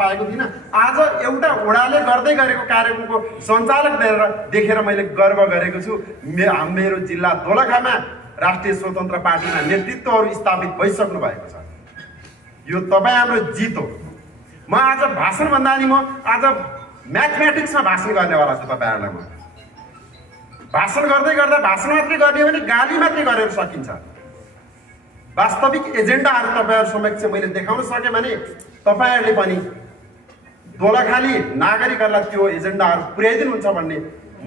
पाएको थिइनँ। आज एउटा वडाले गर्दै गरेको कार्यक्रमको सञ्चालक देखेर मैले गर्व गरेको छु। मेरो जिल्ला दोलखामा राष्ट्रिय स्वतन्त्र पार्टीमा नेतृत्वहरू स्थापित भइसक्नु भएको छ। यो तपाईँ हाम्रो जित हो। म आज भाषण भन्दा नि म आज म्याथमेटिक्समा भाषण गर्नेवाला छु। तपाईँहरूलाई म भाषण गर्दै गर्दा भाषण मात्रै गर्ने भने गाली मात्रै गरेर सकिन्छ। वास्तविक एजेन्डाहरू तपाईँहरू समक्ष मैले देखाउन सकेँ भने तपाईँहरूले पनि दोलखाली नागरिकहरूलाई त्यो एजेन्डाहरू पुर्याइदिनुहुन्छ भन्ने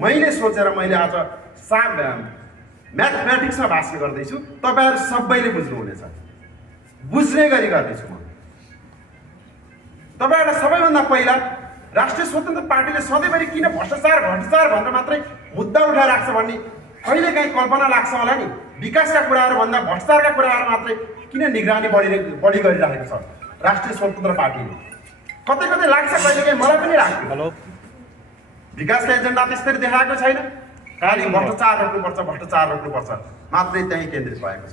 मैले सोचेर मैले आज म्याथमेटिक्समा भाषण गर्दैछु। तपाईँहरू सबैले बुझ्नुहुनेछ, बुझ्ने गरी गर्दैछु म। तपाईँहरूलाई सबैभन्दा पहिला राष्ट्रिय स्वतन्त्र पार्टीले सधैँभरि किन भ्रष्टाचार भनेर मात्रै मुद्दा उठाइराख्छ भन्ने कहिलेकाहीँ कल्पना लाग्छ होला नि। विकासका कुराहरू भन्दा भ्रष्टाचारका कुराहरू मात्रै किन निगरानी बढी गरिरहेको छ राष्ट्रिय स्वतन्त्र पार्टीले? कतै कतै लाग्छ, कहिलेकाहीँ मलाई पनि लाग्छ। विकासका एजेन्डा त्यसरी देखाएको छैन। खालि भ्रष्टाचार रोक्नुपर्छ मात्रै त्यहीँ केन्द्रित भएको छ।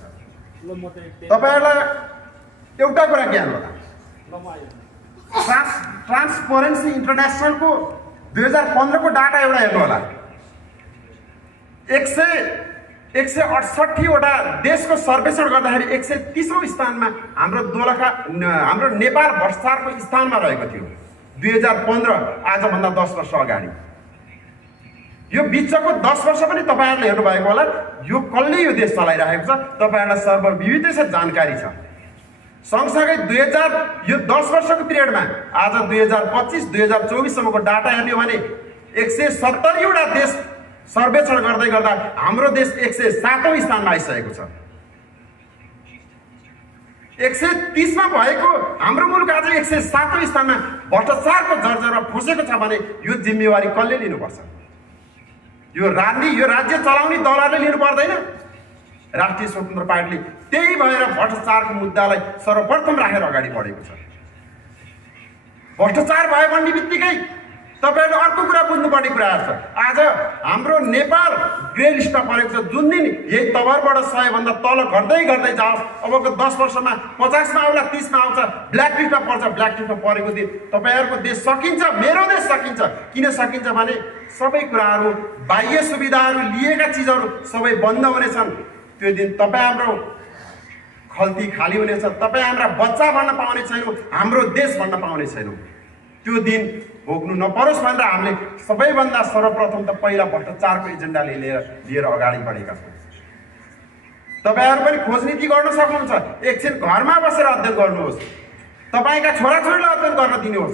तपाईँहरूलाई एउटा कुरा ज्ञान होला, ट्रान्सपरेन्सी इन्टरनेसनलको 2015 को डाटा एउटा हेर्नु होला। 168 वटा देशको सर्वेक्षण गर्दाखेरि 130औं स्थानमा हाम्रो नेपाल भ्रष्टाचारको स्थानमा रहेको थियो 2015, आजभन्दा 10 वर्ष अगाडि। यो बिचको 10 वर्ष पनि तपाईँहरूले हेर्नुभएको होला। यो कसले यो देश चलाइरहेको छ तपाईँहरूलाई सर्वविदित जानकारी छ। सँगसँगै यो 10 वर्षको पिरियडमा आज 2025-2024 सम्मको डाटा हेर्ने हो भने 170 वटा देश सर्वेक्षण गर्दै गर्दा हाम्रो देश 107औं स्थानमा आइसकेको छ। 130 मा भएको हाम्रो मुलुक आज 107औं स्थानमा भ्रष्टाचारको जर्जरमा फुसेको छ भने यो जिम्मेवारी कसले लिनुपर्छ? यो राज्य चलाउने दलहरूले लिनु पर्दैन। राष्ट्रिय स्वतन्त्र पार्टीले त्यही भएर भ्रष्टाचारको मुद्दालाई सर्वप्रथम राखेर अगाडि बढेको छ। भ्रष्टाचार भयो भन्ने बित्तिकै तपाईँहरूले अर्को कुरा बुझ्नुपर्ने कुराहरू छ। आज हाम्रो नेपाल ग्रे लिस्टमा परेको छ। जुन दिन यही तवरबाट 100 भन्दा तल घट्दै जाओस्, अबको 10 वर्षमा 50 मा आउला, 30 मा आउँछ, ब्ल्याक लिस्टमा पर्छ। ब्ल्याक लिस्टमा परेको दिन तपाईँहरूको देश सकिन्छ, मेरो देश सकिन्छ। किन सकिन्छ भने सबै कुराहरू, बाह्य सुविधाहरू, लिएका चिजहरू सबै बन्द हुनेछन्। त्यो दिन तपाईँ हाम्रो खल्ती खाली हुनेछ। तपाईँ हाम्रा बच्चा भन्न पाउने छैनौँ, हाम्रो देश भन्न पाउने छैनौँ। त्यो दिन भोग्नु नपरोस् भनेर हामीले सबैभन्दा सर्वप्रथम त पहिला भ्रष्टाचारको एजेन्डा लिएर अगाडि बढेका छौँ। तपाईँहरू पनि खोज नीति गर्न सक्नुहुन्छ। एकछिन घरमा बसेर अध्ययन गर्नुहोस्, तपाईँका छोराछोरीलाई अध्ययन गर्न दिनुहोस्।